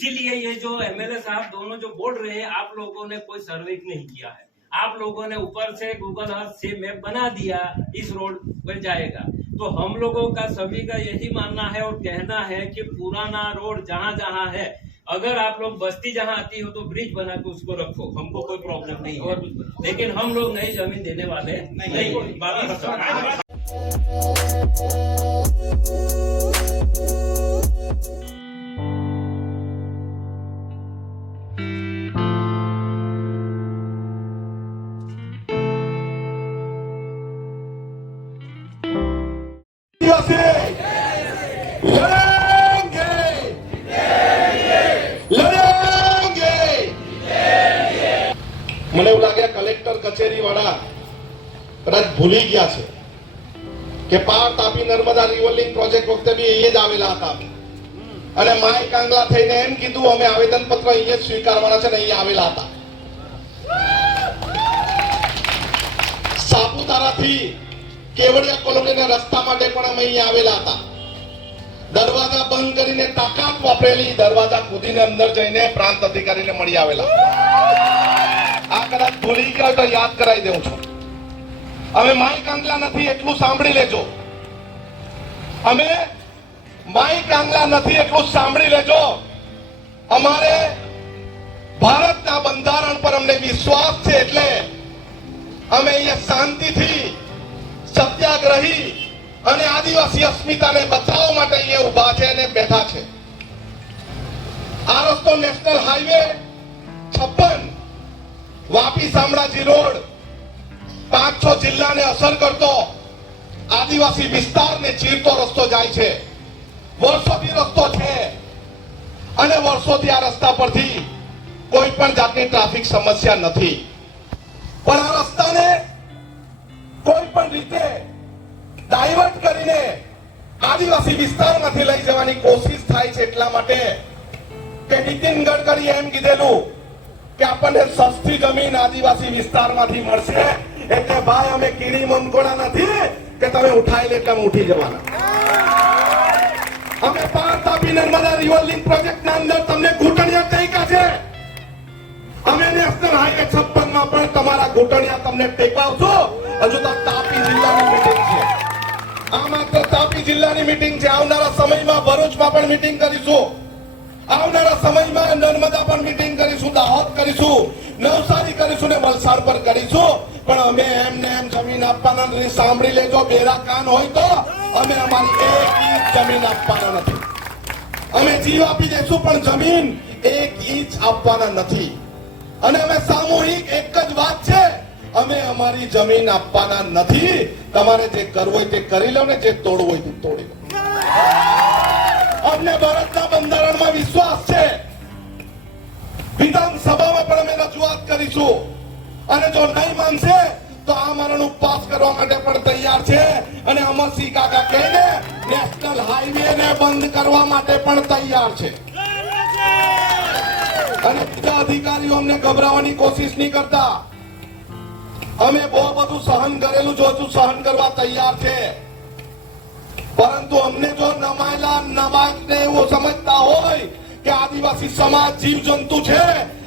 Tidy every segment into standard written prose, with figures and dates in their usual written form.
इसीलिए ये जो एमएलए साहब दोनों जो बोल रहे हैं, आप लोगों ने कोई सर्वे नहीं किया है, आप लोगों ने ऊपर से गूगल अर्थ से मैप बना दिया इस रोड पर जाएगा। तो हम लोगों का सभी का यही मानना है और कहना है कि पुराना रोड जहाँ जहाँ है, अगर आप लोग बस्ती जहाँ आती हो तो ब्रिज बना के उसको रखो, हमको कोई प्रॉब्लम नहीं है, लेकिन हम लोग नई जमीन देने वाले नहीं। મને એવું લાગે કલેક્ટર કચેરી વાળા કદાચ ભૂલી ગયા છે કે પાર તાપી નર્મદા રિવરલિંક પ્રોજેક્ટ વખતે બી અહીંયા જ આવેલા હતા અને માય કાંગલા થઈને એમ કીધું અમે આવેદન પત્ર અહીંયા જ સ્વીકારવાના છે ને અહીંયા આવેલા હતા। સાપુતારાથી કેવડિયા કોલોનીના રસ્તા માટે પણ અમે અહીંયા આવેલા હતા। દરવાજા બંધ કરીને તાકાત વાપરેલી, દરવાજા ખોદીને અંદર જઈને પ્રાંત અધિકારીને મળી આવેલા। આ કદાચ ભૂલી ગયા તો યાદ કરાવી દઉં છું। અમે માય કાંગલા નથી એટલું સાંભળી લેજો, અમે માય કાંગલા નથી એટલું સાંભળી લેજો। અમારે ભારતના બંધારણ પર અમને વિશ્વાસ છે એટલે અમે અહીંયા શાંતિથી સત્યાગ્રહી અને આદિવાસી અસ્મિતાને બચાવવા માટે અહીંયા ઊભા છે અને બેઠા છે। આ રસ્તો national highway 56 Vapi Shamlaji road 5-6 જિલ્લાને અસર કરતો આદિવાસી વિસ્તારને ચીરતો રસ્તો જાય છે। વર્ષોથી રસ્તો છે અને વર્ષોથી આ રસ્તા પરથી કોઈ પણ જાતની ટ્રાફિક સમસ્યા નથી, પણ આ રસ્તાને કોઈ પણ રીતે ડાયવર્ટ કરીને આદિવાસી વિસ્તારમાંથી લઈ જવાની કોશિશ થાય છે। એટલા માટે કે નીતિન ગડકરીએ એમ કીધેલું કે આપણને સસ્તી જમીન આદિવાસી વિસ્તારમાંથી મળશે, એટલે ભાઈ અમે કીડી મંકોડા નથી કે તમે ઉઠાઈ લે તમે ઉઠી જવાના। અમે પાર તાપી નર્મદા રિવરલિંક પ્રોજેક્ટના અંદર તમને ઘૂંટણિયા ટેકા છે, અમે નેશનલ હાઈવે 56 માં પણ તમારા ઘૂંટણિયા તમને ટેકાવશો। હજુ તો તાપી જિલ્લાની મીટિંગ છે, આ માત્ર તાપી જિલ્લાની મીટિંગ છે। આવનારા સમયમાં ભરૂચમાં પણ મીટિંગ કરીશું, આવનારા સમયમાં નર્મદા પર મીટિંગ કરીશું, દાહોદ કરીશું, નવસારી કરીશું ને વલસાડ પર કરીશું। પણ અમે એમને એમ જમીન આપવાના નથી, સાંભળી લેજો। બેરા કાન હોય તો અમે અમારી એક ઇંચ જમીન આપવાના નથી, અમે જીવ આપી દઈશું પણ જમીન એક ઇંચ આપવાના નથી। અને અમે સામૂહિક એક જ વાત છે, અમે અમારી જમીન આપવાના નથી। તમારે જે કરવું હોય તે કરી લો ને જે તોડવું હોય તે તોડી લો। અમને ભારતના બંધારણમાં વિશ્વાસ છે, વિધાનસભામાં પણ અમે રજૂઆત કરીશું અને જો નહીં માનશે તો આ મરણ ઉપવાસ કરવા માટે પણ તૈયાર છે અને અમરસિંહ કાકા કહીને નેશનલ હાઈવે ને બંધ કરવા માટે પણ તૈયાર છે। અને બીજા અધિકારીઓ અમને ગભરાવાની કોશિશ નહીં કરતા। અમે બહુ બધું સહન કરેલું જો હજુ સહન કરવા તૈયાર છે, પરંતુ અમને જો નમાયેલા નવાજને એવું સમજતા હોય કે આદિવાસી સમાજ જીવ જંતુ છે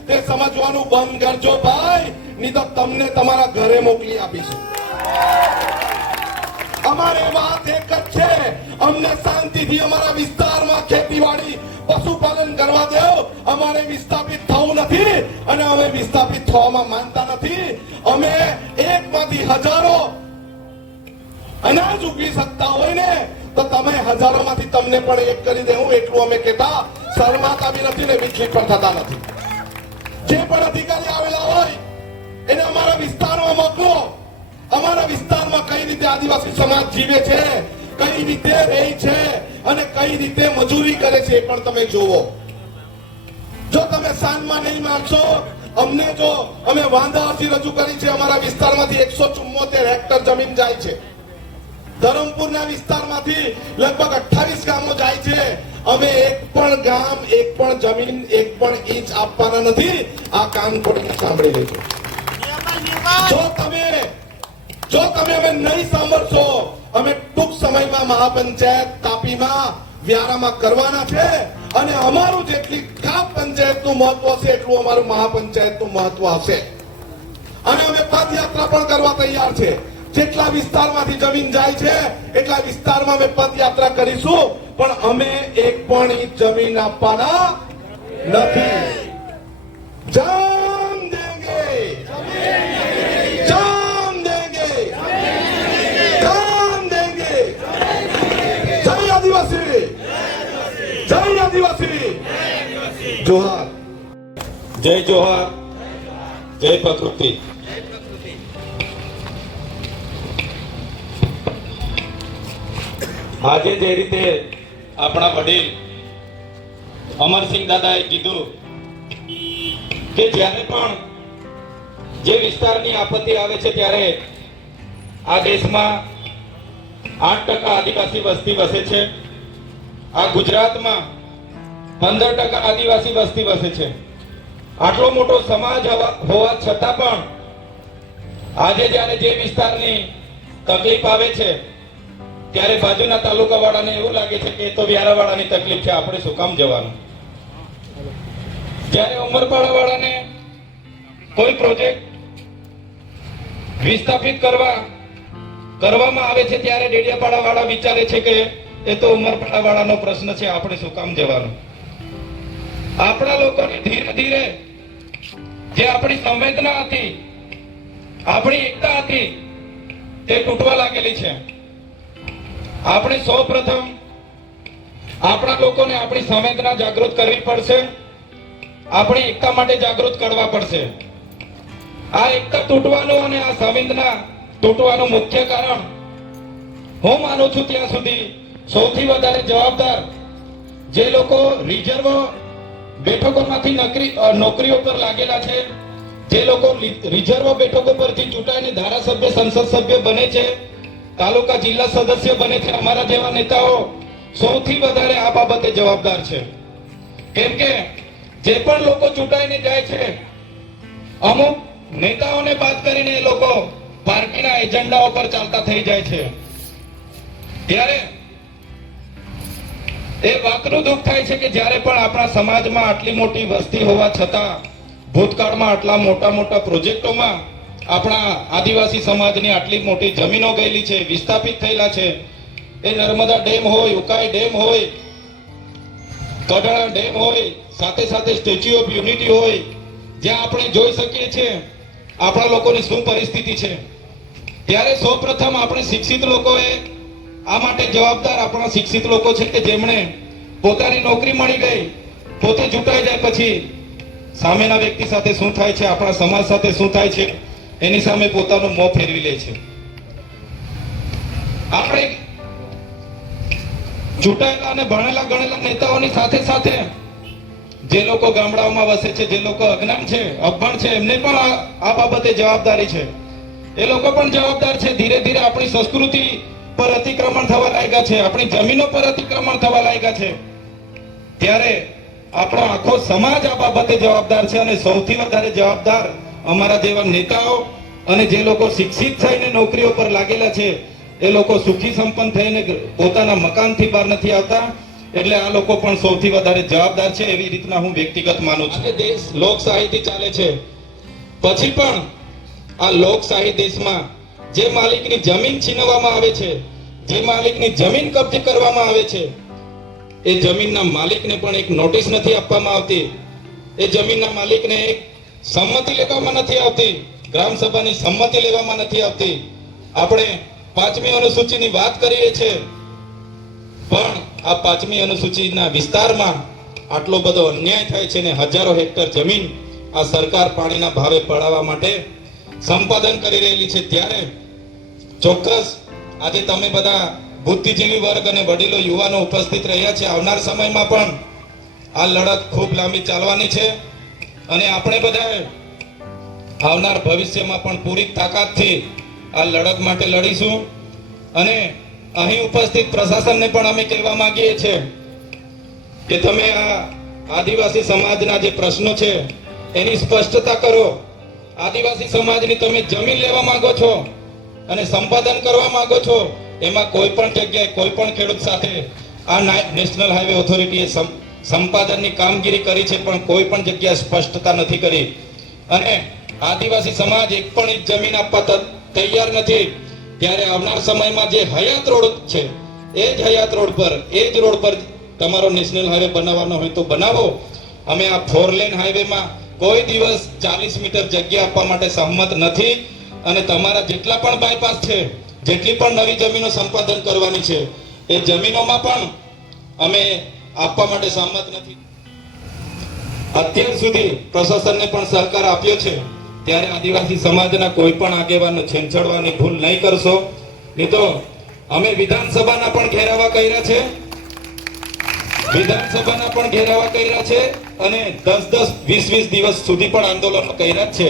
તે સમજવાનું બંધ કરજો ભાઈ, નહીં તો તમને તમારા ઘરે મોકલી આપીશું। અમારી વાત એક જ છે, અમને શાંતિથી અમારા વિસ્તારમાં ખેતીવાડી પશુપાલન કરવા દેવ। અમારે વિસ્થાપિત થવું નથી અને અમે વિસ્થાપિત થવામાં માનતા નથી। અમે એકમાંથી હજારો અનાજ ઉગી શકતા હોય ને તો તમે હજારોમાંથી તમને પણ એક કરી દેવું એટલું અમે કહેતા શરમાતા બી નથી ને વિચલિત પણ થતા નથી। જે પણ અધિકારી આવેલા હોય એને અમારા વિસ્તારમાં મોકલો, અમારા વિસ્તારમાં કઈ રીતે આદિવાસી સમાજ જીવે છે, કઈ રીતે રહે છે અને કઈ રીતે મજૂરી કરે છે એ પણ તમે જુઓ। જો તમે સાનમાં નહીં માનશો, અમને જો અમે વાંધા અરજી રજૂ કરી છે, અમારા વિસ્તારમાંથી 174 હેક્ટર જમીન જાય છે, ધરમપુરના વિસ્તારમાંથી લગભગ 28 ગામો જાય છે। અમે એક પણ ગામ, એક પણ જમીન, એક પણ ઇંચ આપવાના નથી। આ કામ કરીને સાંભળી લેજો। જો તમે અમે નહીં સાંભળશો, અમે ટૂંક સમયમાં महापंचायत तापीમાં વ્યારામાં કરવાના છે અને અમારું જેટલી કાપ જેટલું મહત્વ છે એટલું અમારું મહાપંચાયતનું મહત્વ હશે. અને અમે પદયાત્રા પણ કરવા તૈયાર છે. જેટલા વિસ્તારમાંથી જમીન જાય છે એટલા વિસ્તારમાં અમે પદયાત્રા કરીશું, પણ અમે એક પણ ઇંચ જમીન આપવાના નથી. જાન દેંગે, જાન દેંગે, જાન દેંગે. જય આદિવાસી, જય આદિવાસી, જોહાર. જય જોહાર, જય પ્રકૃતિ. આજે જે રીતે આપણા વડીલ અમરસિંહ દાદાએ કીધું કે જ્યારે પણ જે વિસ્તારની આપત્તિ આવે છે ત્યારે આ દેશમાં 8% આદિવાસી વસ્તી વસે છે. આ ગુજરાતમાં 15% આદિવાસી વસ્તી વસે છે. આટલો મોટો સમાજ હોવા છતાં પણ આજે જ્યારે જે વિસ્તારની તકલીફ આવે છે ત્યારે બાજુના તાલુકા વાળાને એવું લાગે છે કે એ તો વ્યારાવાળાની તકલીફ છે, આપણે શું કામ જવાનું. જ્યારે ઉમરપાડા વાળાને કોઈ પ્રોજેક્ટ વિસ્થાપિત કરવામાં આવે છે ત્યારે ડેડિયાપાડા વાળા વિચારે છે કે એ તો ઉમરપાડા વાળાનો પ્રશ્ન છે, આપણે શું કામ જવાનું. આપણા લોકોને ધીરે ધીરે જે આપણી સંવેદના હતી, આપણી એકતા હતી, તે તૂટવા લાગેલી છે. આપણે સૌપ્રથમ આપણા લોકોને આપણી સંવેદના જાગૃત કરવી પડશે, આપણી એકતા માટે જાગૃત કરવા પડશે. આ એકતા તૂટવાનું અને આ સંવેદના તૂટવાનું મુખ્ય કારણ હું માનું છું ત્યાં સુધી સૌથી વધારે જવાબદાર જે લોકો રિઝર્વ બેઠકોમાંથી નોકરીઓ પર લાગેલા છે, જે લોકો રિઝર્વ બેઠકો પરથી ચૂંટાઈને ધારાસભ્ય, સંસદ સભ્ય બને છે, તાલુકા જિલ્લા સદસ્ય બને છે, અમારા જેવા નેતાઓ સૌથી વધારે આ બાબતે જવાબદાર છે. કેમ કે જે પણ લોકો ચૂંટાઈને જાય છે, અમુક નેતાઓને બાદ કરીને એ લોકો પાર્ટીના એજન્ડાઓ પર ચાલતા થઈ જાય છે. ત્યારે એ વાતનું દુઃખ થાય છે કે જ્યારે પણ આપણા સમાજમાં આટલી મોટી વસ્તી હોવા છતાં ભૂતકાળમાં આટલા મોટા મોટા પ્રોજેક્ટોમાં આપણા આદિવાસી સમાજની આટલી મોટી જમીનો ગયેલી છે, વિસ્થાપિત થયેલા છે. એ નર્મદા ડેમ હોય, ઉકાઈ ડેમ હોય, કડાણા ડેમ હોય, સાથે સાથે સ્ટેચ્યુ ઓફ યુનિટી હોય, જ્યાં આપણે જોઈ શકીએ છીએ આપણા લોકોની શું પરિસ્થિતિ છે. ત્યારે સૌપ્રથમ આપણે શિક્ષિત લોકોએ આ માટે જવાબદાર આપણા શિક્ષિત લોકો છે કે જેમણે પોતાની નોકરી મળી ગઈ, પોતે ચૂંટાઈ જાય પછી સામેના વ્યક્તિ સાથે શું થાય છે, આપણા સમાજ સાથે શું થાય છે, એની સામે પોતાનું મોં ફેરવી લે છે. આપણે ચૂંટાયેલા અને ભણેલા ગણેલા નેતાઓની સાથે સાથે જે લોકો ગામડાઓમાં વસે છે, જે લોકો અજ્ઞાન છે, અભણ છે, એમને પણ આ બાબતે જવાબદારી છે. એ લોકો પણ જવાબદાર છે. ધીરે ધીરે આપણી સંસ્કૃતિ પર અતિક્રમણ થવા લાગ્યા છે, આપણી જમીનો પર અતિક્રમણ થવા લાગ્યા છે. ત્યારે આપણો આખો સમાજ આ બાબતે જવાબદાર છે અને સૌથી વધારે જવાબદાર અમારા જેવા નેતાઓ અને જે લોકો શિક્ષિત થઈને નોકરીઓ પર લાગેલા છે, એ લોકો સુખી સંપન્ન થઈને પોતાના મકાનથી બહાર નથી આવતા. એટલે આ લોકો પણ સૌથી વધારે જવાબદાર છે, એવી રીતના હું વ્યક્તિગત માનું છું. દેશ લોકશાહીથી ચાલે છે, પછી પણ આ લોકશાહી દેશમાં જે માલિકની જમીન છીનવવામાં આવે છે, જે માલિકની જમીન કબજે કરવામાં આવે છે, એ જમીનના માલિકને પણ એક નોટિસ નથી આપવામાં આવતી. એ જમીનના માલિકને એક સંમતિ લેવામાં નથી આવતી, ગ્રામ સભાની સંમતિ લેવામાં નથી આવતી. આપણે 5મી અનુસૂચિની વાત કરીએ છીએ, પણ આ 5મી અનુસૂચિના વિસ્તારમાં આટલો બધો અન્યાય થાય છે ને હજારો હેક્ટર જમીન આ સરકાર પાણીના ભાવે પડાવવા માટે સંપાદન કરી રહેલી છે. ત્યારે ચોક્કસ આજે તમે બધા બુદ્ધિજીવી વર્ગ અને વડીલો, યુવાનો ઉપસ્થિત રહ્યા છે. આવનાર સમયમાં પણ આ લડત ખૂબ લાંબી ચાલવાની છે અને આપણે બધાએ આવનાર ભવિષ્યમાં પણ પૂરી તાકાતથી આ લડત માટે લડીશું. અને અહીં ઉપસ્થિત પ્રશાસનને પણ અમે કહેવા માંગીએ છીએ કે તમે આ આદિવાસી સમાજના જે પ્રશ્નો છે એની સ્પષ્ટતા કરો. આદિવાસી સમાજની તમે જમીન લેવા માંગો છો અને સંપાદન કરવા માંગો છો, એમાં કોઈ પણ જગ્યાએ કોઈ પણ ખેડૂત સાથે આ નેશનલ હાઈવે ઓથોરિટીએ સંપાદનની કામગીરી કરી છે, પણ કોઈ પણ જગ્યાએ સ્પષ્ટતા નથી કરી. અને આદિવાસી સમાજ એક પણ ઇંચ જમીન આપવા તૈયાર નથી. ત્યારે આવનાર સમયમાં જે હયાત રોડ છે, એ જ હયાત રોડ પર, એ જ રોડ પર તમારો નેશનલ હાઈવે બનાવવાનો હોય તો બનાવો. અમે આ 4 લેન હાઈવેમાં કોઈ દિવસ 40 મીટર જગ્યા આપવા માટે સહમત નથી. અને તમારા જેટલા પણ બાયપાસ છે, જેટલી પણ નવી જમીનો સંપાદન કરવાની છે, એ જમીનોમાં પણ અમે આપવા માટે સહમત નથી. અત્યાર સુધી પ્રશાસનને પણ સહકાર આપ્યો છે, ત્યારે આદિવાસી સમાજના કોઈ પણ આગેવાનને છેંછાડવાની ભૂલ નહીં કરશો. નહીં તો અમે વિધાનસભાના પણ ઘેરાવા કર્યા છે, અને 10-10, 20-20 દિવસ સુધી પણ આંદોલનો કર્યા છે.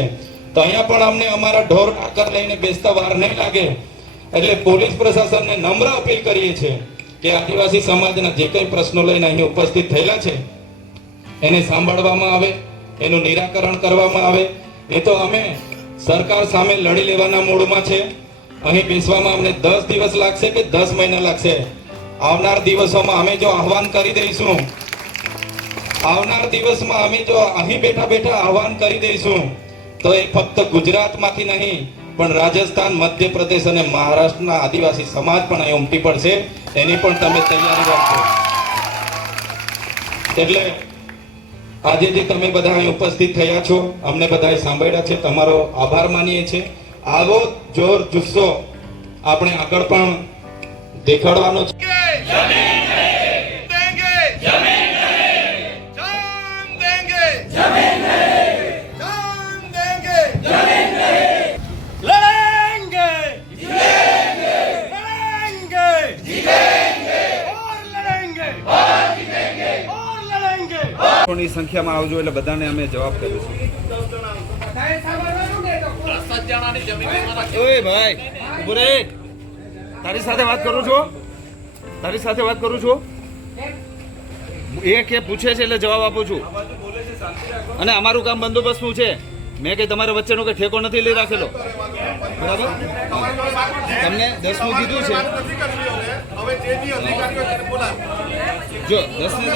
તો અહીંયા પણ અમને અમારા ઢોર ઢાકર લઈને બેસતા વાર નહીં લાગે. એટલે પોલીસ પ્રશાસનને નમ્ર અપીલ કરીએ છીએ કે આદિવાસી સમાજના જે કંઈ પ્રશ્નો લઈને અહીં ઉપસ્થિત થયેલા છે, એને સાંભળવામાં આવે, એનું નિરાકરણ કરવામાં આવે. એ તો અમે સરકાર સામે લડી લેવાના મૂડમાં છે. અહીં બેસવામાં અમને 10 દિવસ લાગશે કે 10 મહિના લાગશે. આવનાર દિવસોમાં અમે જો આહવાન કરી દઈશું, અહીં બેઠા બેઠા આહવાન કરી દઈશું, તો એ ફક્ત ગુજરાતમાંથી નહીં, પણ રાજસ્થાન, મધ્યપ્રદેશ અને મહારાષ્ટ્રના આદિવાસી સમાજ પણ અહીં ઉમટી પડશે. એની પણ તમે તૈયારી રાખો. એટલે આજે જે તમે બધા અહીં ઉપસ્થિત થયા છો, અમને બધાએ સાંભળ્યા છે, તમારો આભાર માનીએ છીએ. આવો જોર જુસ્સો આપણે આગળ પણ દેખાડવાનો છે. ની સંખ્યામાં આવજો એટલે બધાને અમે જવાબ કરીશું. ઓય ભાઈ, ઉભો રે. તારી સાથે વાત કરું છું. એ કે પૂછે છે એટલે જવાબ આપું છું. અને અમારું કામ બંદોબસ્તનું છે. મેં કઈ તમારા વચ્ચેનો કઈ ઠેકો નથી લઈ રાખેલો. બરાબર, તમને 10મું કીધું છે. જો 10 ને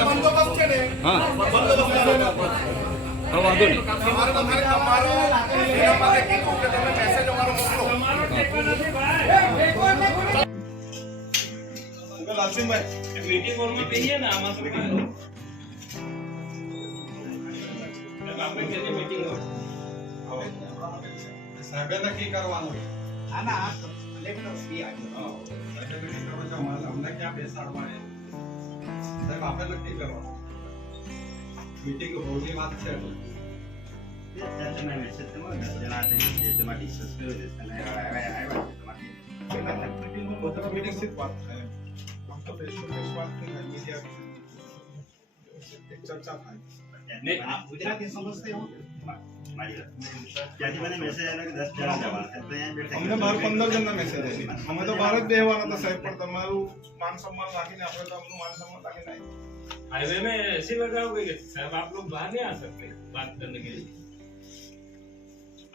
હા, વાંધો નહીં. मीटिंग हॉल में कहिए ना, आमा सब આપણે કેજે મીટિંગ હો. સાહેબે નક્કી કરવાનું. આના કલેક્ટર શ્રી આવ્યો. સાહેબે નક્કી કરવા જાવ, અમને ક્યાં બેસાડવા? સાહેબ આપણે નક્કી કરવાનું. મીટિંગ હોલની વાત છે. તમે મેસેજ કરો ને, જણાતે જે તમારી ડિસ્કસ કર્યો છે અને આવ્યા તમારી મીટિંગ સિર્ફ વાત છે. આમ તો ફેસ ટુ ફેસ વાત નહીં, મીડિયા એક ચર્ચા થાય. નહીં, આપ ગુજરાતી સમજતે હો. મારી ત્યાંથી મને મેસેજ આવ્યો કે 10 જણા જવાના છે, તો અહીંયા બેઠા. અમને 12-15 જણના મેસેજ આવ્યા. અમે તો બહાર જ બેહવાના હતા સાહેબ, પણ તમારું માન સન્માન રાખીને આપણે તો આપણું માન સન્માન રાખીને આવ્યા. हाईवे में ऐसे लगाओगे कि साहब आप लोग बाहर नहीं आ सकते बात करने के लिए.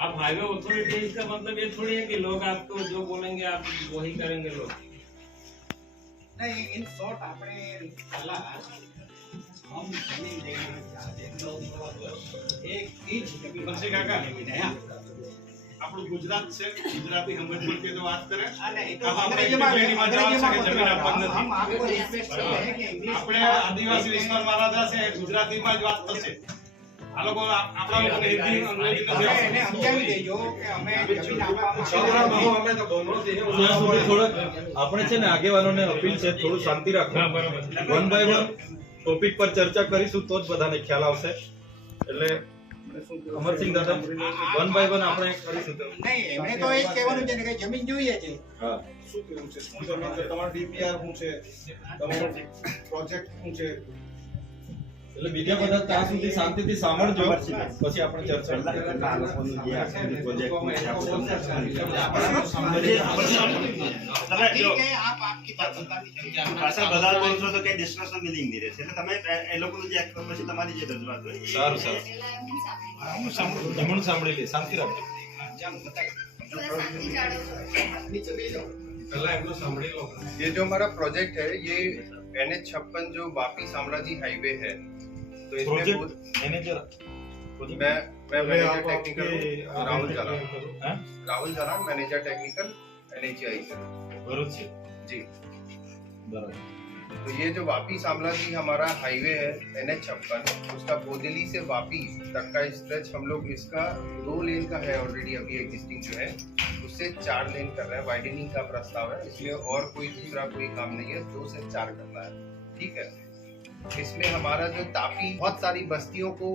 आप हाईवे अथॉरिटी, इसका मतलब ये थोड़ी है कि लोग आपको जो बोलेंगे आप वही करेंगे लोग. नहीं, इन शॉर्ट આપણે કલા हम जमीन देंगे एक इंच जमीन પછી કાકા આપણું ગુજરાત છે, ગુજરાતી સમજ પડતી તો વાત કરે. અને એ તો આપણે અંગ્રેજીમાં જમીન આપવાની નથી. हम आपको रिक्वेस्ट करते हैं कि इंग्लिश આપણે આદિવાસી વિસ્તારમાં રહેતા છે, ગુજરાતીમાં જ વાત થશે. આ લોકો આપણા લોકોને હિન્દી અંગ્રેજી તમે એને સમજાવી દેજો કે અમે જમીન આપવામાં અમે તો બોલો છે. આપણે છે ને આગેવાનોને અપીલ છે, થોડું શાંતિ રાખો. વન બાય વન ટોપિક પર ચર્ચા કરીશું તો જ બધાને ખ્યાલ આવશે. એટલે અમરસિંહ દાદા, વન બાય વન આપણે કરીશું. નહીં, એમણે તો એ જ કહેવાનું છે ને કે જમીન જોઈએ છે. હા, શું કેવું છે? શું જમીન છે? તમારો ડીપીઆર શું છે? તમારો પ્રોજેક્ટ શું છે? એટલે બીજા બધા ત્યાં સુધી શાંતિથી સાંભળજો, પછી આપણે ચર્ચા કરીએ. આ લોકોનું જે આ પ્રોજેક્ટ છે તમે જો કે આપ આપકી બાત बतानी चाहिए. પાછા બધા બોલશો તો કઈ ડિસ્કશન મિલિંગ નહીં રહેશે. એટલે તમે એ લોકોનું જે પછી તમારી જે રજૂઆત હોય એ સારું જમણું સાંભળી લે, શાંતિ રાખજો. पहला एमनो सामने लो. ये जो हमारा प्रोजेक्ट है ये NH56 जो वापी शामलाजी हाईवे है, तो इसमें प्रोजेक्ट मैनेजर मैं manager technical Rahul Jalan manager technical NHAI से जी। तो ये जो वापी शामलाजी हमारा हाईवे है NH56, उसका बोदेली से वापी तक का स्ट्रेच हम लोग इसका 2 लेन का है ऑलरेडी, अभी एग्जिस्टिंग जो है उससे 4 लेन कर रहे हैं। वाइडनिंग का प्रस्ताव है, इसमें और कोई दूसरा कोई काम नहीं है, 2 से 4 करना है, ठीक है। इसमें हमारा जो तापी बहुत सारी बस्तियों को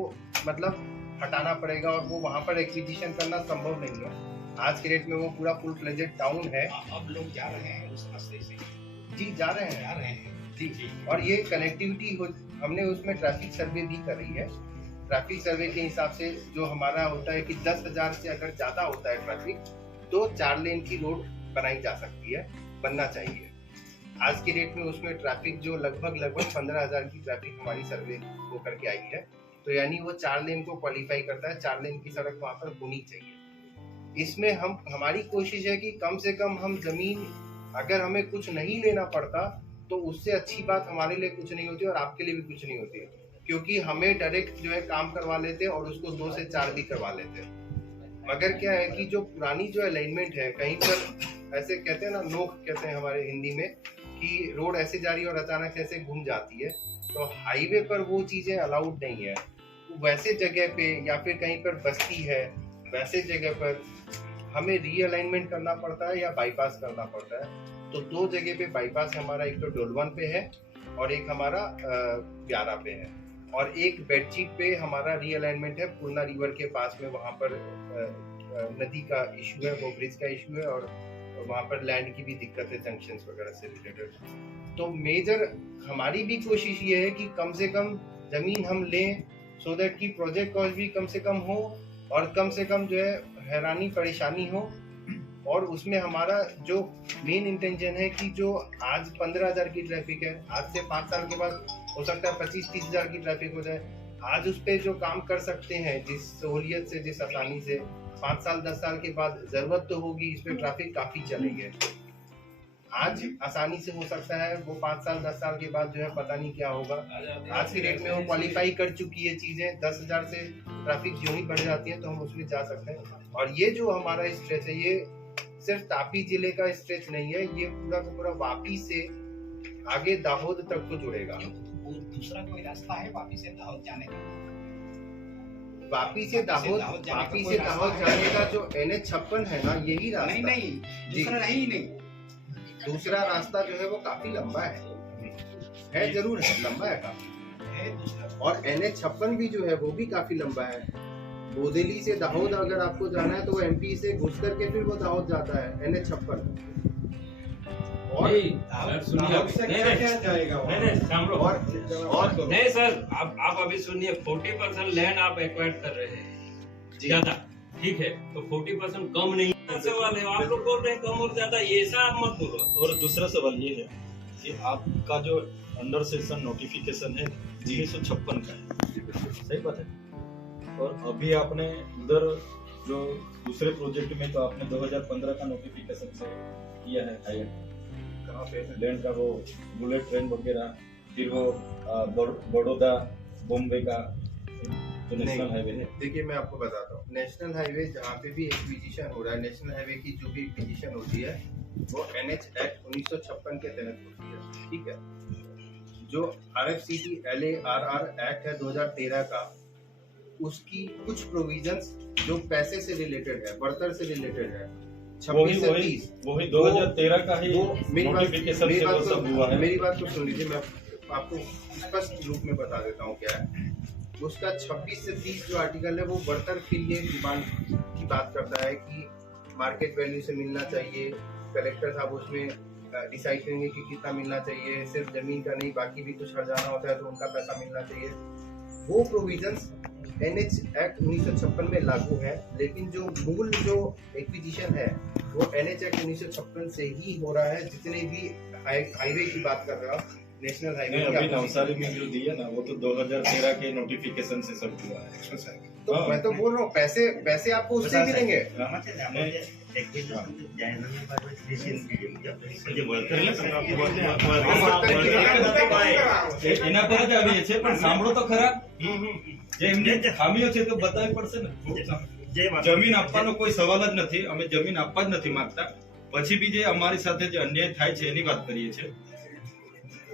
मतलब हटाना पड़ेगा और वो वहाँ पर एक्विजिशन करना संभव नहीं है आज के डेट में। वो पूरा फुल फ्लेजेड टाउन है। अब लोग जा रहे हैं उस रास्ते से, जी जा रहे हैं जी। और ये कनेक्टिविटी हमने उसमें ट्रैफिक सर्वे भी कर रही है। ट्रैफिक सर्वे के हिसाब से जो हमारा होता है कि 10,000 से अगर ज्यादा होता है ट्रैफिक, तो 4 लेन की रोड बनाई जा सकती है, बनना चाहिए। आज की डेट में उसमें ट्रैफिक जो लगभग 15,000 की ट्रैफिक हमारी सर्वे होकर के आई है, तो यानी वो 4 लेन को क्वालिफाई करता है। 4 लेन की सड़क वहाँ पर होनी चाहिए। इसमें हमारी कोशिश है कि कम से कम हम जमीन, अगर हमें कुछ नहीं लेना पड़ता तो उससे अच्छी बात हमारे लिए कुछ नहीं होती और आपके लिए भी कुछ नहीं होती, क्योंकि हमें डायरेक्ट जो है काम करवा लेते और उसको 2 से 4 भी करवा लेते। मगर क्या है कि जो पुरानी जो अलाइनमेंट है, कहीं पर ऐसे कहते हैं ना, नोक कहते हैं हमारे हिंदी में, कि रोड ऐसे जा रही है और अचानक से ऐसे घूम जाती है, तो हाईवे पर वो चीजें अलाउड नहीं है। वैसे जगह पे या फिर कहीं पर बस्ती है, वैसे जगह पर हमें रीअलाइनमेंट करना पड़ता है या बाईपास करना पड़ता है। तो 2 जगह पे बाईपास हमारा, एक तो डोलवन पे है और एक हमारा प्यारा पे है, और एक बेडशीट पे हमारा रीअलाइनमेंट है पूर्णा रिवर के पास में। वहाँ पर नदी का इशू है, वो ब्रिज का इशू है, और वहाँ पर लैंड की भी दिक्कत है जंक्शंस वगैरह से रिलेटेड। तो मेजर हमारी भी कोशिश ये है कि कम से कम जमीन हम लें, सो दैट की प्रोजेक्ट कॉस्ट भी कम से कम हो और कम से कम जो है हैरानी परेशानी हो। और उसमें हमारा जो मेन इंटेंशन है कि जो आज 15,000 की ट्रैफिक है, आज से 5 साल के बाद हो सकता है 25-30 हजार की ट्रैफिक हो जाए। आज उस पे जो काम कर सकते हैं जिस सहूलियत से, जिस आसानी से, 5 साल 10 साल के बाद जरूरत तो होगी, इस पे ट्रैफिक काफी चलेगी। आज आसानी से हो सकता है, वो 5 साल 10 साल के बाद जो है पता नहीं क्या होगा। आज की डेट में वो क्वालिफाई कर चुकी है चीजें। 10,000 से ट्रैफिक जो ही बढ़ जाती है तो हम उसमें जा सकते हैं। और ये जो हमारा स्ट्रेच है, ये सिर्फ तापी जिले का स्ट्रेच नहीं है, ये पूरा का पूरा वापी से आगे दाहोद तक को जुड़ेगा। दूसरा कोई रास्ता है वापी से दाहोद जाने का? वापी से दाहोद जाने का जो NH56 है ना, यही रास्ता। नहीं दूसरा नहीं। दूसरा रास्ता जो है वो काफी लंबा है जरूर है, लंबा है काफी। और NH56 भी जो है वो भी काफी लंबा है। बोदेली से दाहोद अगर आपको जाना है तो वो MP से घुस करके फिर वो दाहोद जाता है NH56। और नहीं सर, आप अभी सुनिए, 40% लैंड आप एक्वायर कर रहे हैं ज्यादा, ठीक है, तो 40% कम नहीं सवाल है। आप लोग बोल रहे हैं कम और ज्यादा, ये ऐसा आप मत बोलो। और दूसरा सवाल ये है कि आपका जो अंडर सेशन नोटिफिकेशन है 1956 का है, सही बात है। और अभी आपने उधर जो दूसरे प्रोजेक्ट में तो आपने 2015 का नोटिफिकेशन से किया है हायर, कहाँ पे लैंड का वो बुलेट ट्रेन वगैरह, फिर वो बड़ौदा बॉम्बे का जो नेशनल हाईवे है। देखिए मैं आपको बताता हूँ, नेशनल हाईवे जहाँ पे भी एक्विजिशन हो रहा है, नेशनल हाईवे की जो भी एक्विजिशन होती है वो NH एक्ट 1956 के तहत होती है, ठीक है। जो RFCT LARR एक्ट है 2013 का, उसकी कुछ प्रोविजंस जो पैसे से रिलेटेड है, बढ़तर से रिलेटेड है, 26 से 30, वही 2013 का ही नोटिफिकेशन से वो सब हुआ है। मेरी बात को सुन लीजिए, मैं आपको स्पष्ट रूप में बता देता हूँ क्या है। उसका 26 से 30 जो आर्टिकल है वो बढ़तर के लिए डिमांड की बात करता है कि मार्केट वैल्यू से मिलना चाहिए। कलेक्टर साहब उसमें डिसाइड करेंगे कि कितना मिलना चाहिए, सिर्फ जमीन का नहीं, बाकी भी कुछ हर्जाना होता है तो उनका पैसा मिलना चाहिए। वो प्रोविजंस NH एक्ट 1956 में लागू है, लेकिन जो मूल जो एक्विजिशन है वो NH एक्ट 1956 से ही हो रहा है। जितने भी हाईवे की बात कर रहा हूँ, नेशनल हाईवे अभी नवसारी में जो दिया ना, वो तो 2013 के नोटिफिकेशन से सब हुआ है। तो हाँ। मैं तो बोल रहा हूँ पैसे पैसे आपको उससे मिलेंगे। આમાં છે ને આપણે જે એક્વિઝિશન જાય એના બાદ ડિસિઝન પીડી મુજબ જે બોલતા એના પર જ આવીએ છીએ પણ સાંભળો તો ખરા જે એમની ખામીઓ છે તો બતાવવી પડશે ને જે વાત જમીન આપવાનો કોઈ સવાલ જ નથી, અમે જમીન આપવા જ નથી માંગતા। પછી બી જે અમારી સાથે જે અન્યાય થાય છે એની વાત કરીએ છીએ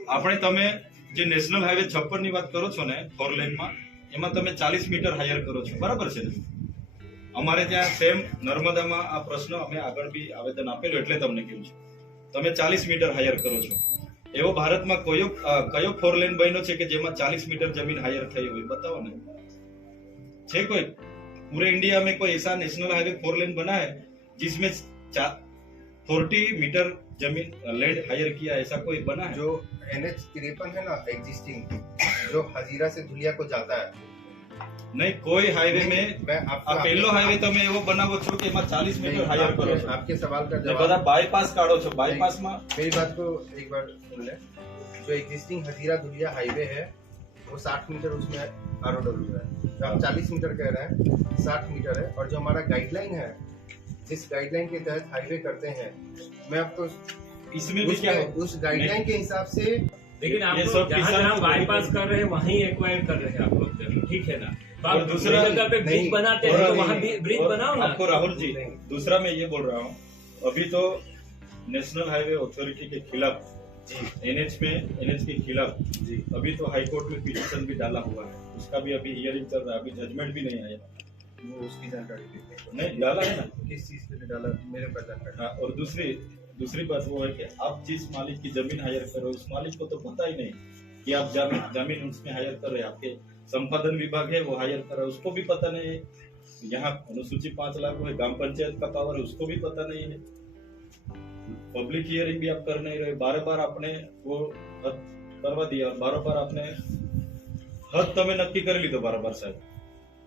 આપણે। તમે જે નેશનલ હાઈવે 56 ની વાત કરો છો ને 4 લેનમાં, એમાં તમે 40 મીટર હાયર કરો છો, બરાબર છે ને? અમારે ત્યાં સેમ નર્મદામાં આ પ્રશ્ન અમે આગળ બી આવેદન આપેલું એટલે તમને કહ્યું છું, તમે 40 મીટર હાયર કરો છો। એવો ભારતમાં કયો 4 લેન બન્યો છે કે જેમાં 40 मीटर जमीन हायर થઈ હોય? बताओ ना, છે कोई? पूरे इंडिया में कोई ऐसा नेशनल हाईवे 4 लेन बना है जिसमें 40 मीटर जमीन लैंड हायर किया, ऐसा कोई बना है? जो NH 53 है ना एग्जिस्टिंग, जो हजीरा से धुलिया को जाता है, नहीं, कोई हाईवे में मैं આ आपको પહેલો હાઈવે તમે એવો બનાવો છો કે એમાં 40 મીટર હાયર કરો છો, आपके सवाल का ને जवाब બધા બાયપાસ કાઢો છો। બાયપાસમાં मेरी बात को एक बार सुन ले। जो एग्जिस्टिंग हजीरा धुलिया हाईवे है वो 60 मीटर उसमें ROW है, जो आप 40 मीटर कह रहे हैं 60 मीटर है। और जो हमारा गाइडलाइन है, जिस गाइडलाइन के तहत हाईवे करते हैं, मैं आपको इसमें भी क्या है? उस गाइडलाइन के हिसाब से लेकिन आप ये लोग सब जहाँ किसान जहाँ को बाईपास कर रहे हैं वहीं एक्वायर कर रहे हैं आप लोग जमीन, ठीक है ना? तो और आप दूसरा- दूसरी जगह पे ब्रिज नहीं, बनाते हैं तो वहाँ ब्रिज और बनाओ ना। आपको राहुल जी, दूसरा मैं ये बोल रहा हूँ, अभी तो नेशनल हाईवे अथॉरिटी के खिलाफ NH के खिलाफ अभी तो हाई कोर्ट में पिटीशन भी डाला हुआ है, उसका भी अभी हियरिंग चल रहा है, अभी जजमेंट भी नहीं आया। वो उसकी जानकारी देते हैं। नहीं डाला है ना? किस चीज के लिए डाला मेरे पास जानकारी। हाँ, और दूसरी बात वो है कि आप जिस मालिक की जमीन हायर करो उस मालिक को तो पता ही नहीं कि आप जमीन उसमें हायर कर रहे हैं। आपके संपादन विभाग है वो हायर कर रहा है, उसको भी पता नहीं है। यहाँ अनुसूची 5 लाख है, ग्राम पंचायत का पावर है, उसको भी पता नहीं है। पब्लिक हियरिंग भी आप कर नहीं रहे, बार बार आपने वो हद करवा दिया और बार बार आपने हद તમે નક્કી કરી લીધો બાર સાહેબ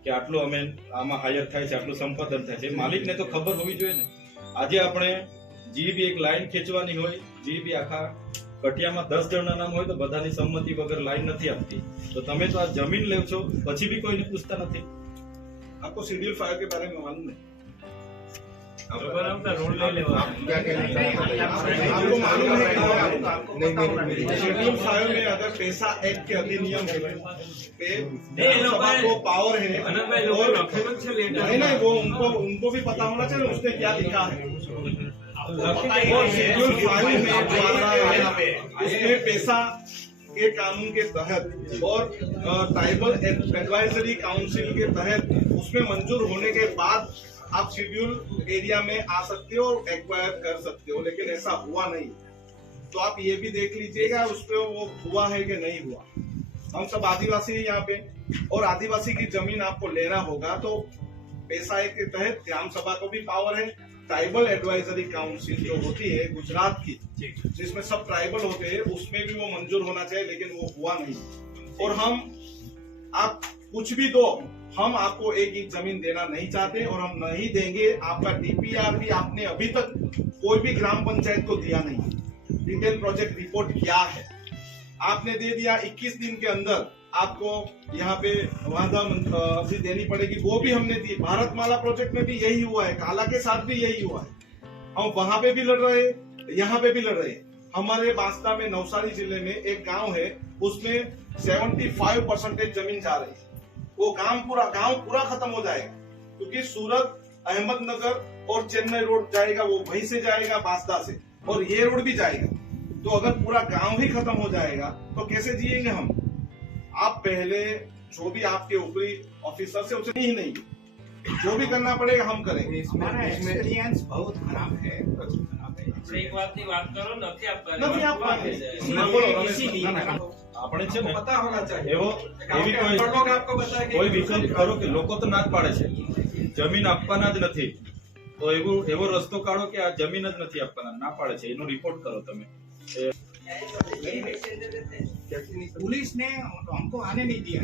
કે આટલું અમે આમાં હાયર થાય છે, આટલું સંપાદન થાય છે, માલિકને તો ખબર હોવી જોઈએ ને। આજે આપણે જે બી એક લાઈન ખેંચવાની હોય, જે બી આખા કટિયામાં 10 જણના નામ હોય તો બધાની સંમતિ વગર લાઈન નથી આપતી। તો તમે તો આ જમીન લેવ છો પછી બી કોઈને પૂછતા નથી। आपको शेड्यूल 5 के बारे में मालूम है? तो बनाओ रोड ले ले आप क्या कहना चाहते हैं? आपको मालूम है कि नहीं मेरी शेड्यूल 5 में अगर पैसा एक्ट के अधिनियम पे नहीं, लोग सभा को पावर है अनंत भाई लोग और रखेलो छे लेटर नहीं नहीं वो उनको भी पता होना चाहिए उसने क्या लिखा है। वो शेड्यूल 5 में जो आ रहा है उसमें पैसा के कानून के तहत और ट्राइबल एडवाइजरी काउंसिल के तहत उसमें मंजूर होने के बाद आप शेड्यूल एरिया में आ सकते हो और एक्वायर कर सकते हो, लेकिन ऐसा हुआ नहीं। तो आप ये भी देख लीजिएगा उस पे वो हुआ है कि नहीं हुआ। हम सब आदिवासी हैं यहाँ पे और आदिवासी की जमीन आपको लेना होगा तो पैसा के तहत ग्राम सभा को भी पावर है। ट्राइबल एडवाइजरी काउंसिल जो होती है गुजरात की, जिसमें सब ट्राइबल होते हैं, उसमें भी वो मंजूर होना चाहिए, लेकिन वो हुआ नहीं। और हम आप कुछ भी दो, हम आपको एक इंच जमीन देना नहीं चाहते और हम नहीं देंगे। आपका DPR भी आपने अभी तक कोई भी ग्राम पंचायत को दिया नहीं। डिटेल प्रोजेक्ट रिपोर्ट क्या है आपने दे दिया, 21 दिन के अंदर आपको यहाँ पे वादा अर्जी देनी पड़ेगी, वो भी हमने दी। भारतमाला प्रोजेक्ट में भी यही हुआ है, काला के साथ भी यही हुआ है। हम वहां पे भी लड़ रहे, यहाँ पे भी लड़ रहे। हमारे बांसदा में नवसारी जिले में एक गांव है, उसमें 75% जमीन जा रही है। वो गांव पूरा खत्म हो जाएगा क्योंकि सूरत, अहमदनगर और चेन्नई रोड जाएगा, वो वहीं से जाएगा बांसदा से, और ये रोड भी जाएगा। तो अगर पूरा गांव ही खत्म हो जाएगा तो कैसे जिएंगे हम? आप पहले जो भी आपके ऊपरी ऑफिसर से उसे ही नहीं, जो भी करना पड़ेगा हम करेंगे। हमारा एक्सपीरियंस बहुत खराब है। एक बात की बात करो નથી આપવા નથી આપવા। આપણે છે ને पता होना चाहिए। એવો એવી કોઈ વિકલ્પ કરો કે લોકો તો ના જ પાડે છે જમીન આપવાના જ નથી, તો એવો રસ્તો કાઢો કે આ જમીન જ નથી આપવાના, ના પાડે છે, એનો રિપોર્ટ કરો તમે। पुलिस ने हमको आने नहीं दिया।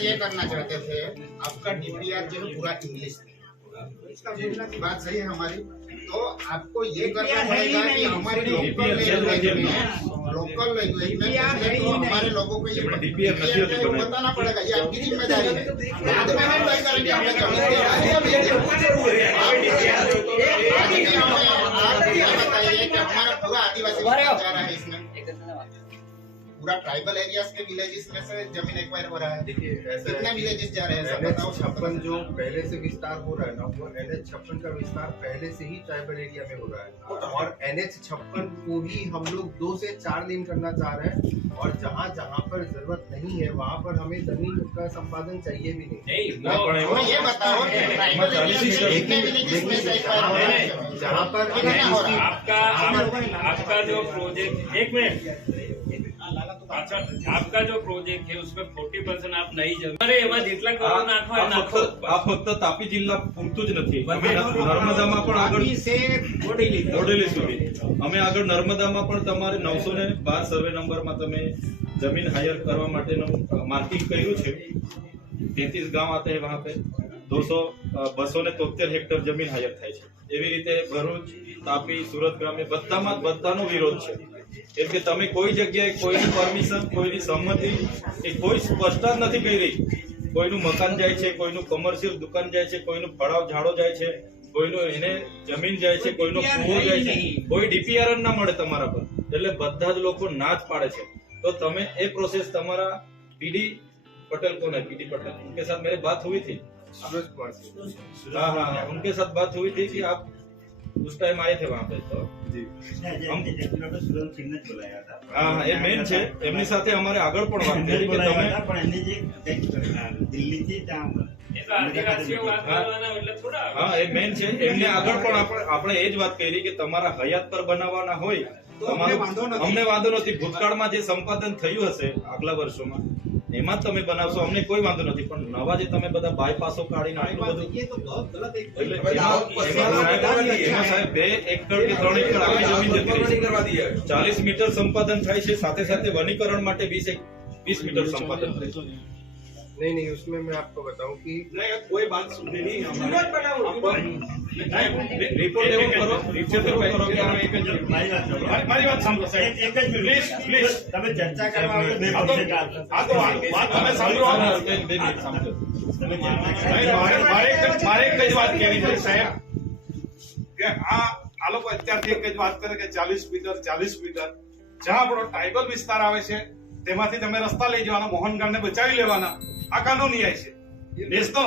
ये करना चाहते थे आपका DPR जो है पूरा इंग्लिश में, इसका बोलना की बात सही है हमारी। तो आपको ये करना पड़ेगा कि हमारी लोकल लैंग्वेज में हमारे लोगों को ये बताना पड़ेगा, ये आपकी जिम्मेदारी है। बाद में हम तय करेंगे हमें बताइए कि हमारा पूरा आदिवासी जा रहा है इसमें, पूरा ट्राइबल एरियाज के विलेजेस में से जमीन एक्वायर हो रहा है। देखिए कितने विलेजेस जा रहे हैं सब NH बताओ। 56 जो पहले से विस्तार हो रहा है ना, वो NH 56 का विस्तार पहले से ही ट्राइबल एरिया में हो रहा है, और NH 56 को ही हम लोग 2 से 4 लेन करना चाह रहे हैं। और जहाँ जहाँ पर जरूरत नहीं है वहाँ पर हमें जमीन का संपादन चाहिए भी नहीं। हमें ये बताओ कि ट्राइबल एरिया में कितने विलेजेस में से एक्वायर हो रहा है, जहाँ पर कितना हो रहा है? आपका जो प्रोजेक्ट, एक मिनट, अच्छा, आपका जो प्रोजेक्ट है उसमें 40% आप नहीं जमीन, अरे એમાં જેટલા કરો નાખો એ નાખો। આ ફક્ત તાપી જિલ્લા પૂરતું જ નથી, અમે નર્મદામાં પણ આગળ બોડેલી સુધી અમે આગળ નર્મદામાં પણ તમારે 912 સર્વે નંબરમાં તમે જમીન હાયર કરવા માટેનું માર્કિંગ કર્યું છે। 33 ગામ આતે હે વહાં पे 273 હેક્ટર જમીન હાયર થાય છે। એવી રીતે ભરૂચ, તાપી, સુરત ગ્રામે બધાનો વિરોધ છે, કેમ કે તમે કોઈ જગ્યાએ કોઈની પરમિશન, કોઈની સંમતિ એ કોઈ સ્પષ્ટતા જ નથી કરી। કોઈનું મકાન જાય છે, કોઈનું કોમર્શિયલ દુકાન જાય છે, કોઈનું ફળાવ ઝાડો જાય છે, કોઈનું એને જમીન જાય છે, કોઈનો કૂવો જાય છે, કોઈ ડીપીઆર જ ના મળે તમારા પર, એટલે બધા જ લોકો ના જ પાડે છે। તો તમે એ પ્રોસેસ તમારા પીડી पटेल कौन है? पीडी पटेल, उनके साथ मेरी बात हुई थी। सूरज कुमार से। हाँ, उनके साथ बात हुई थी कि आप उस टाइम आए थे वहाँ पे, तो हाँ ये मेन છે, એમની સાથે અમારે આગળ પણ વાત કરી કે તમે દિલ્હીથી ત્યાં એ તો આદિવાસીઓ વાત કરવાના એટલે થોડા હા એ મેન છે, એમને આગળ પણ આપણે એ જ વાત કરી કે તમારા હયાત પર બનાવવાના હોય તો અમને વાંધો નથી। ભૂતકાળમાં જે સંપાદન થયું હશે આગલા વર્ષોમાં એમાં જ તમે બનાવશો, અમને કોઈ વાંધો નથી, પણ નવા જે તમે બધા બાયપાસો કાઢીને આટલું બધું, એટલે એમાં સાહેબ 2 એકર કે 3 એકર આખી જમીન જતી રહી છે। 40 મીટર સંપાદન થાય છે, સાથે સાથે વનીકરણ માટે 20 મીટર સંપાદન થાય છે। नहीं, उसमें मैं आपको बताऊं कि कोई बात सुननी नहीं રિપોર્ટ એવો કરો, રિપોર્ટ એવો કરો કે અમે એક જ મારી વાત સાંભળો સાહેબ, એક જ પ્લીઝ પ્લીઝ તમે ચર્ચા કરવા આવે તો 2 મિનિટ આપો। આ તો વાત તમે સાંભળો। બે મિનિટ સાંભળો। મારે એક જ વાત કહેવી છે સાહેબ કે આ લોકો અત્યારથી એક જ વાત કરે કે 40 મીટર જ્યાં આપણો ટ્રાઇબલ વિસ્તાર આવે છે તેમાંથી તમે રસ્તા લઈ જવાના, મોહનગઢને બચાવી લેવાના, આ કાનો ન્યાય છે। નેશનલ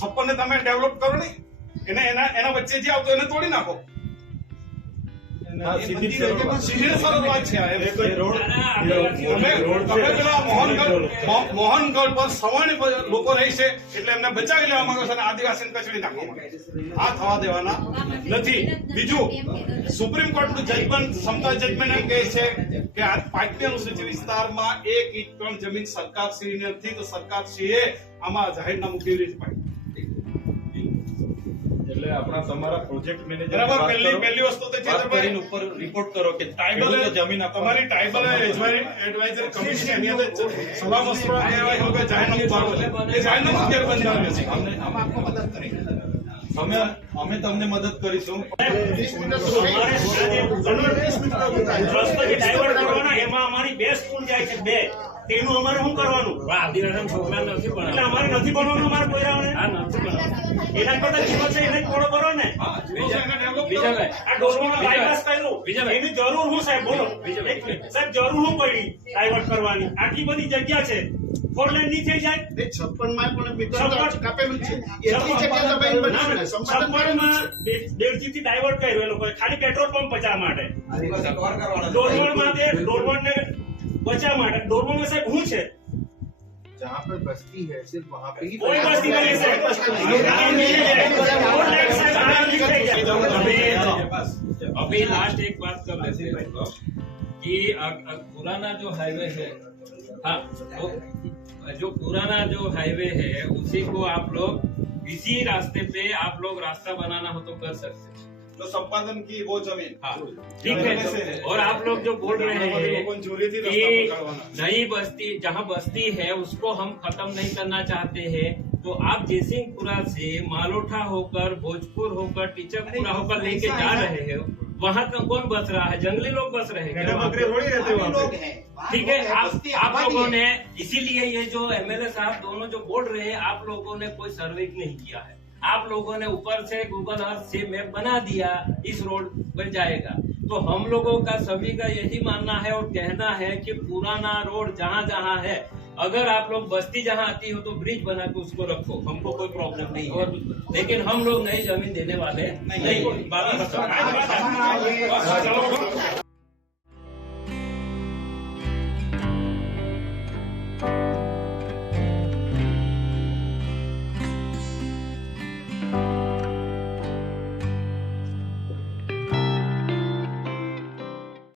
56 ને તમે ડેવલપ કરો નહીં, એના વચ્ચે જે આવતો એને તોડી નાખો। સીધી સરળ વાત છે આ। તમે પેલા મોહનગઢ પર સવર્ણ લોકો રહે છે એટલે એમને બચાવી લેવા માંગો છો અને આદિવાસીને કચડી નાખવા માંગો છો, આ થવા દેવાના નથી। બીજું, સુપ્રીમ કોર્ટનું જજમેન્ટ, સમતા જજમેન્ટ એમ કહે છે કે આ 5 અનુસૂચિત વિસ્તારમાં 1 ઇંચ પણ જમીન સરકારશ્રીની નથી, તો સરકારશ્રીએ આમાં જાહેરનામું કેવી રીતે પાડ્યું? એટલે આપણા તમારા પ્રોજેક્ટ મેનેજર બરાબર, પહેલી વસ્તુ તો વાત કરીને ઉપર રિપોર્ટ કરો કે ખેડૂતને જમીન તમારી ટ્રાઇબલ એડવાઇઝરી કમિશન એની અંદર સલાહ મશવરા કહેવાય કે જાહેરનામું પાડો, એ જાહેરનામું કેમ બંધાવ્યું છે? અમે તમને મદદ કરીશું। એમાં અમારી 2 સ્કૂલ જાય છે, 2 તેનું અમારે શું કરવાનું? આદિવાસી છોકરા નથી એટલે ભણતા, અમારે નથી ભણવાનું, અમારે કોયરાઓને આ નથી ભણતા। એના કરતા જીવન છે એને જ થોડો કરો ને। બીજાભાઈ, આ ડોલમાં બાયપાસ કર્યું, બીજાભાઈ, એની જરૂર શું સાહેબ? બોલો બીજાભાઈ, એક મિનિટ. સાહેબ જરૂર શું પડી ડાયવર્ટ કરવાની? આટલી બધી જગ્યા છે, 4 લેન ની થઈ જાય। 56 માં પણ મીટર 56 કાપેલું છે, એટલી જગ્યા તમે બનાવો ને, સંપાદન છપ્પનમાં દેડજી થી ડાયવર્ટ કર્યું એ લોકોએ, ખાલી પેટ્રોલ પંપ બચાવવા માટે, ડોરવણમાં ડોરવણને બચાવવા માટે। ડોરવણમાં સાહેબ શું છે? जहाँ पर बस्ती है सिर्फ वहाँ पे ही કોઈ બસ્તી નહીં સાહેબ। अभी लास्ट एक बात कर लेते हैं कि पुराना जो हाईवे है, हाँ जो पुराना जो हाईवे है उसी को आप लोग इसी रास्ते पे आप लोग रास्ता बनाना हो तो कर सकते हैं, तो संपादन की वो जमीन, हाँ ठीक है। और आप लोग जो बोल रहे हैं कि नई बस्ती जहाँ बस्ती है उसको हम खत्म नहीं करना चाहते हैं, तो आप जयसिंहपुरा से मालोठा होकर भोजपुर होकर टीचरपुरा होकर लेके जा रहे हो, वहाँ का कौन बच रहा है? जंगली लोग बच रहे हैं क्या? बकरे थोड़ी रहते हो वहाँ पे। ठीक है, आप लोगों ने इसीलिए ये जो एमएलए साहब दोनों जो बोल रहे हैं, आप लोगों ने कोई सर्वे नहीं किया है। आप लोगों ने ऊपर से गूगल अर्थ से मैप बना दिया, इस रोड पर जाएगा। तो हम लोगों का सभी का यही मानना है और कहना है कि पुराना रोड जहाँ जहाँ है, अगर आप लोग बस्ती जहाँ आती हो तो ब्रिज बना के उसको रखो, हमको कोई प्रॉब्लम नहीं है। लेकिन हम लोग नई जमीन देने वाले नहीं।